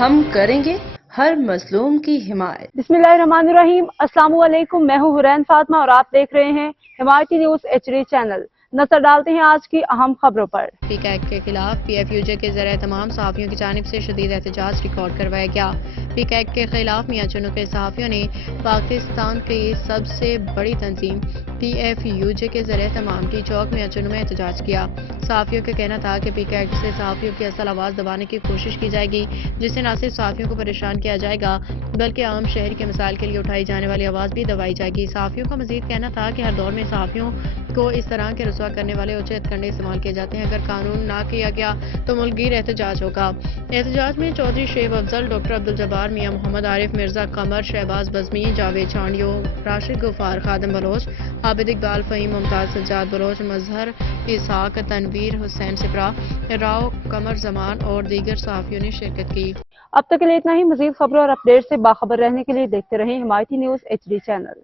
ہم کریں گے ہر مظلوم کی حمایت۔ بسم اللہ الرحمن الرحیم۔ السلام علیکم، میں ہوں حرین فاطمہ اور آپ دیکھ رہے ہیں حمایتی نیوز HD چینل۔ نظر ڈالتے ہیں آج کی اہم خبروں پر۔ پیک ایکٹ کے خلاف PFUJ کے ذریعے تمام صحافیوں کی جانب سے شدید احتجاج ریکارڈ کروایا گیا۔ پیک ایکٹ کے خلاف میاں چنو کے صحافیوں نے پاکستان کی سب سے بڑی تنظیم PFUJ کے ذریعے تمام ٹی چوک میاں چنو میں احتجاج کیا۔ صحافیوں کا کہنا تھا کہ پیک ایکٹ سے صحافیوں کی اصل آواز دبانے کی کوشش کی جائے گی، جس سے نہ صرف صحافیوں کو پریشان کیا جائے گا بلکہ عام شہر کے مسائل کے لیے اٹھائی جانے والی آواز بھی دبائی جائے گی۔ صحافیوں کا مزید کہنا تھا کہ ہر دور میں صحافیوں کو اس طرح کے رسوا کرنے والے اونچے ہتھکنڈے استعمال کیے جاتے ہیں۔ اگر قانون نہ کیا گیا تو ملک گیر احتجاج ہوگا۔ احتجاج میں چودھری شیب افضل، ڈاکٹر عبدالجبار، میاں محمد عارف، مرزا قمر، شہباز بزمی، جاوید چانڈیو، راشد غفار، خادم بلوچ، عابد اقبال فہیم، ممتاز سجاد بلوچ، مظہر اسحاق، تنویر حسین سپرا، راؤ قمر زمان اور دیگر صحافیوں نے شرکت کی۔ اب تک کے لیے اتنا ہی۔ مزید خبروں اور اپڈیٹ سے باخبر رہنے کے لیے دیکھتے رہیں حمایتی نیوز HD چینل۔